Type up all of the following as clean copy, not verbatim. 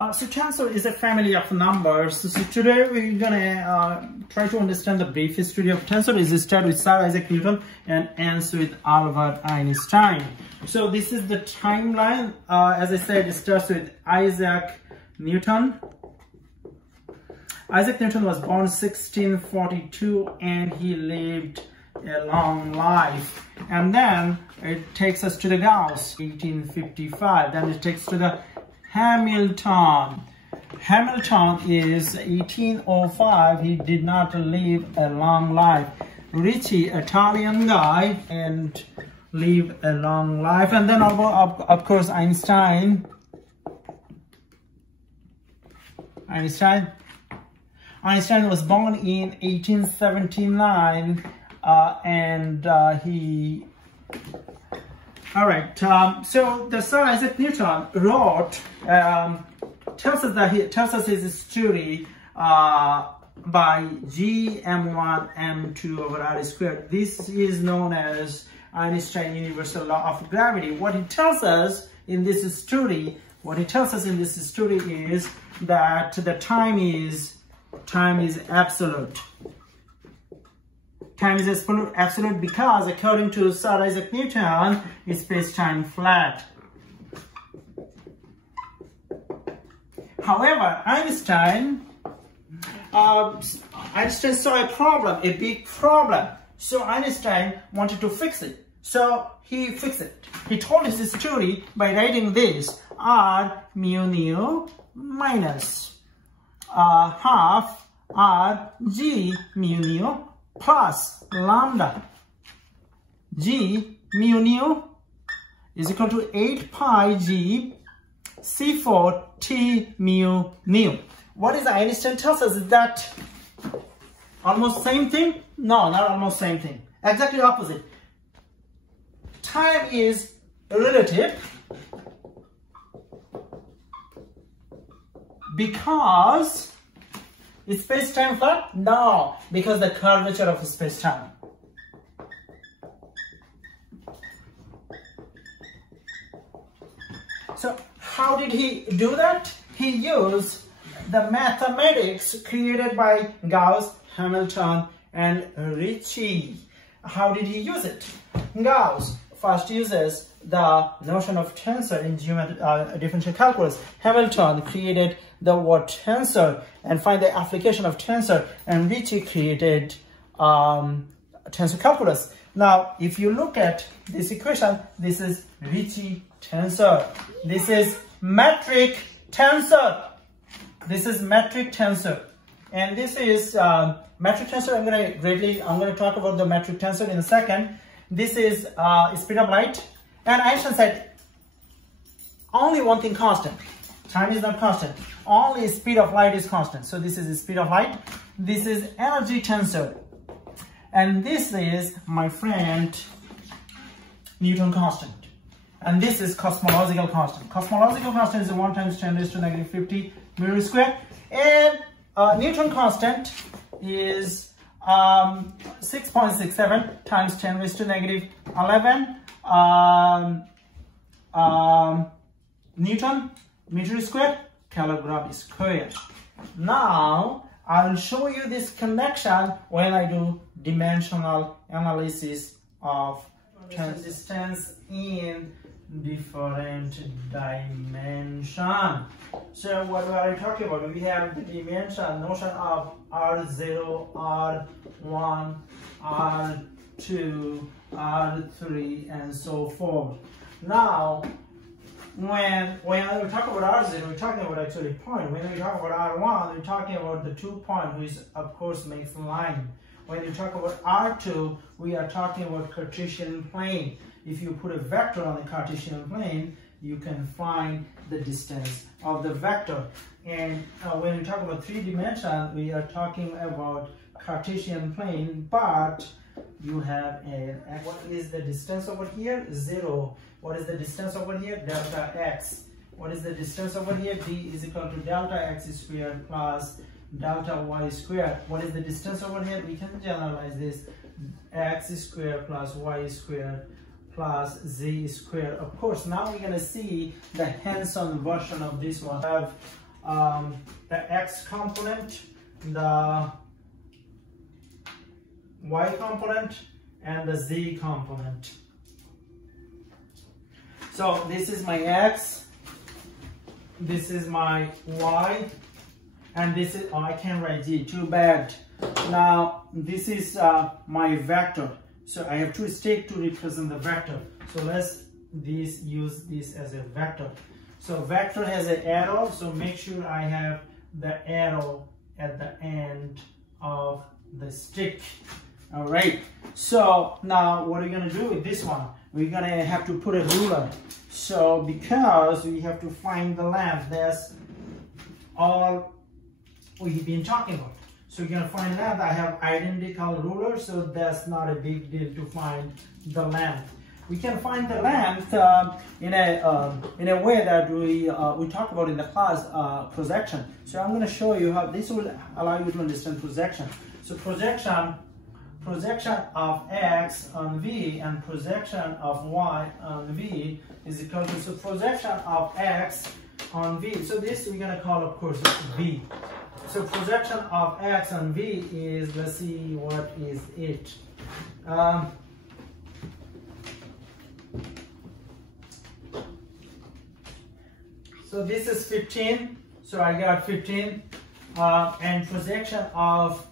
So tensor is a family of numbers. So today we're gonna try to understand the brief history of tensor. It starts with Sir Isaac Newton and ends with Albert Einstein. So this is the timeline. As I said, it starts with Isaac Newton. Isaac Newton was born 1642 and he lived a long life. And then it takes us to the Gauss, 1855. Then it takes to the Hamilton. Hamilton is 1805. He did not live a long life. Ricci, Italian guy, and live a long life. And then of course Einstein. Einstein was born in 1879 he all right, so the Sir Isaac Newton wrote, tells us his story by G(m1 m2 over r squared). This is known as Einstein universal law of gravity. What he tells us in this story, is that the time is absolute. Time is absolute because, according to Sir Isaac Newton, is space-time flat. However, Einstein saw a problem, a big problem. So Einstein wanted to fix it. So he fixed it. He told his story by writing this: R mu nu minus half R G mu nu plus lambda G mu nu is equal to 8 pi G C4 T mu nu. What is Einstein tells us? Is that almost same thing? No, not almost same thing. Exactly opposite. Time is relative because is space-time flat? No, because the curvature of space-time. So how did he do that? He used the mathematics created by Gauss, Hamilton, and Ricci. How did he use it? Gauss first uses the notion of tensor in differential calculus. Hamilton created the word tensor and find the application of tensor, and Ricci created tensor calculus. Now, if you look at this equation, this is Ricci tensor. This is metric tensor. This is metric tensor, and this is metric tensor. I'm going to talk about the metric tensor in a second. This is speed of light, and Einstein said only one thing constant. Time is not constant. Only speed of light is constant. So this is the speed of light. This is energy tensor, and this is, my friend, Newton constant. And this is cosmological constant. Cosmological constant is 1 times 10 raised to negative 50 meter squared. And Newton constant is 6.67 times 10 raised to negative 11 Newton meter squared kilogram squared. Now I will show you this connection when I do dimensional analysis of distance in different dimension. So what are we talking about? We have the dimension notion of R0, R1, R2, R3, and so forth. Now, when we talk about R0, we're talking about actually point. When we talk about R1, we're talking about the 2 point, which of course makes line. When you talk about R2, we are talking about Cartesian plane. If you put a vector on the Cartesian plane, you can find the distance of the vector. And when we talk about 3 dimension, we are talking about Cartesian plane, but you have what is the distance over here? 0. What is the distance over here? Delta x. What is the distance over here? D is equal to delta x squared plus delta y squared. What is the distance over here? We can generalize this: x squared plus y squared plus z squared. Of course, now we're going to see the hands-on version of this one. I have the x component, the y component, and the z component. So this is my x, this is my y, and this is, oh, I can't write z, too bad. Now this is my vector. So I have two sticks to represent the vector. So let's use this as a vector. So vector has an arrow, so make sure I have the arrow at the end of the stick. All right, so now what are we gonna do with this one? We're gonna have to put a ruler. So because we have to find the length, that's all we've been talking about. So you're gonna find length. I have identical rulers, so that's not a big deal to find the length. We can find the length in a way that we talked about in the class, projection. So I'm going to show you how this will allow you to understand projection. So projection of x on v and projection of y on v is equal to, so projection of x on v. So this we're going to call, of course, v. So projection of x on v is, let's see what is it. So this is 15, so I got 15, and projection of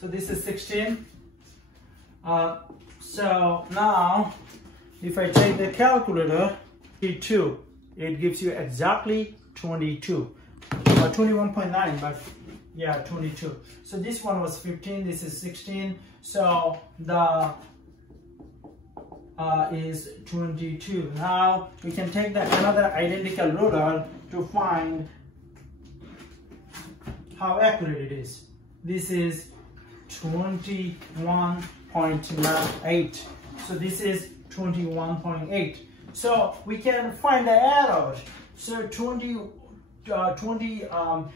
so this is 16. So now if I take the calculator, 22, it gives you exactly 22, 21.9, but yeah, 22. So this one was 15, this is 16. So the is 22. Now we can take another identical ruler to find how accurate it is. This is 21.8. So this is 21.8. So we can find the errors. So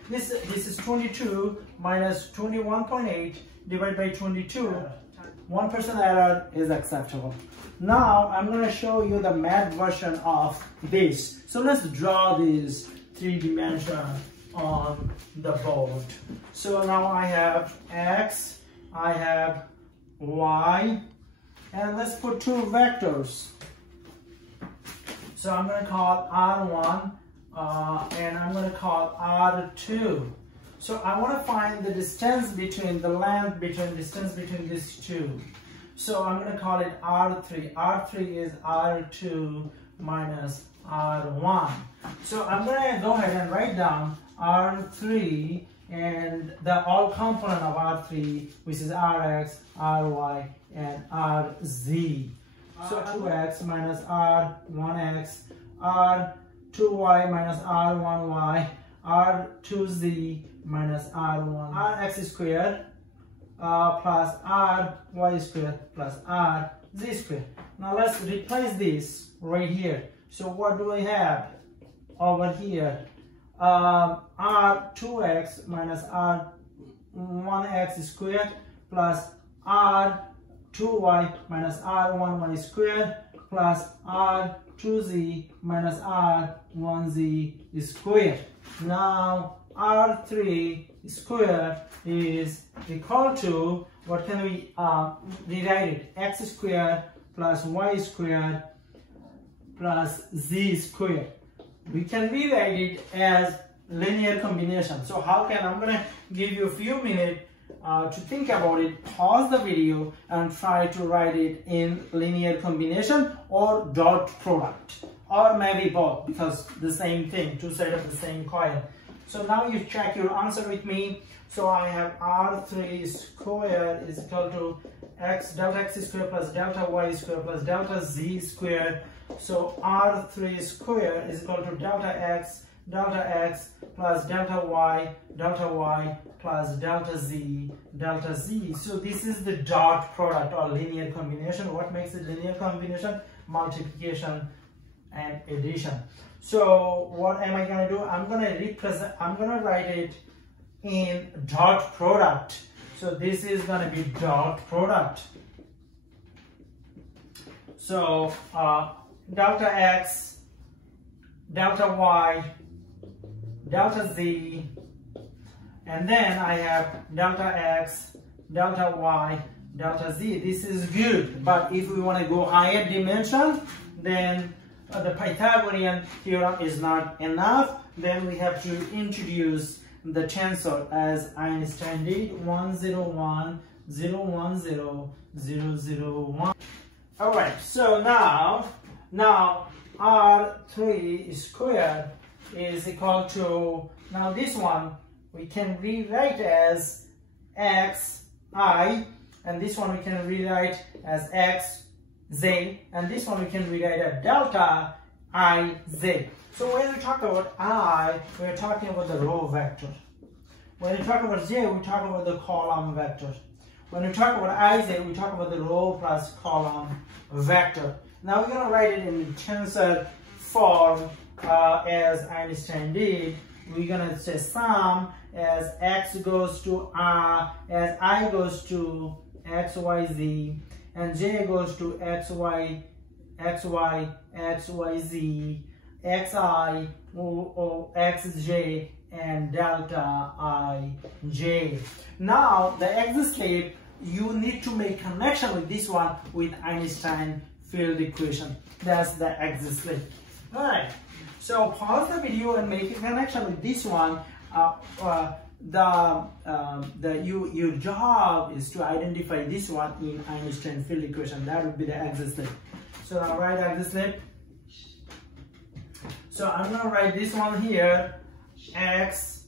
this is 22 minus 21.8 divided by 22. 1% error is acceptable. Now I'm going to show you the math version of this. So let's draw this 3 dimension on the board. So now I have x, I have y, and let's put two vectors. So I'm going to call R1 and I'm going to call R2. So I want to find the distance between distance between these two. So I'm going to call it R3. R3 is R2 minus R1. So I'm going to go ahead and write down R3 and the all component of R3, which is Rx, Ry, and Rz. So 2x minus R1x, R2y minus R1y, R2z minus R1, Rx squared plus Ry squared plus Rz squared. Now let's replace this right here. So what do I have over here? R2x minus R1x squared plus R2y minus R1y squared plus R2z minus R1z squared. Now R3 squared is equal to, what can we rewrite it? X squared plus y squared plus z squared. We can rewrite it as linear combination. So how can, I'm going to give you a few minutes to think about it, pause the video and try to write it in linear combination or dot product, or maybe both, because the same thing, two sides of the same coin. So now you check your answer with me. So I have R3 squared is equal to delta x squared plus delta y squared plus delta z squared. So R3 squared is equal to delta x plus delta y plus delta z. So this is the dot product or linear combination. What makes it linear combination? Multiplication and addition. So what am I going to do? I'm going to write it in dot product. So this is going to be dot product. So delta x, delta y, delta z, and then I have delta x, delta y, delta z. This is good, but if we want to go higher dimension, then the Pythagorean theorem is not enough. Then we have to introduce the tensor as Einstein did, 101, 010, 001. All right, so now R3 squared is equal to, now this one we can rewrite as xi, and this one we can rewrite as xz, and this one we can rewrite as delta iz. So when we talk about I, we're talking about the row vector. When we talk about j, we talk about the column vector. When we talk about iz, we talk about the row plus column vector. Now we're going to write it in tensor form as Einstein did. We're going to say sum as x goes to r, as I goes to x, y, z, and j goes to x, y, z, xi, xj, and delta ij. Now the escape, you need to make connection with this one with Einstein field equation. That's the escape. Alright, so pause the video and make a connection with this one. Your job is to identify this one in Einstein field equation. That would be the escape. So I'll write escape. So I'm going to write this one here, x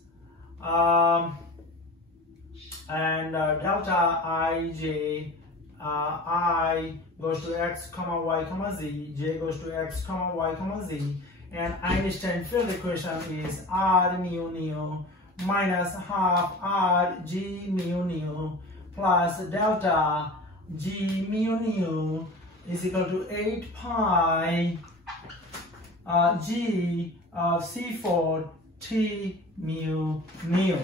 and delta ij, I goes to x comma y comma z, j goes to x comma y comma z, and Einstein field equation is r mu nu minus half r g mu nu plus delta g mu nu is equal to 8 pi g of C4 T mu nu.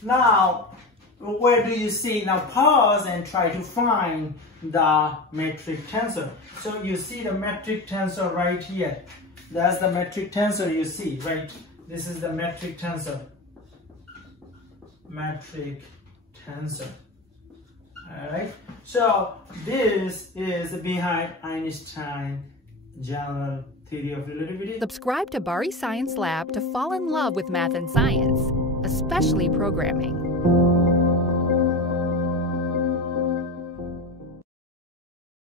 Now, where do you see? Now pause and try to find the metric tensor. So you see the metric tensor right here. That's the metric tensor you see, right? This is the metric tensor. Metric tensor. Alright? So this is behind Einstein general theory of relativity. Subscribe to Bari Science Lab to fall in love with math and science, especially programming.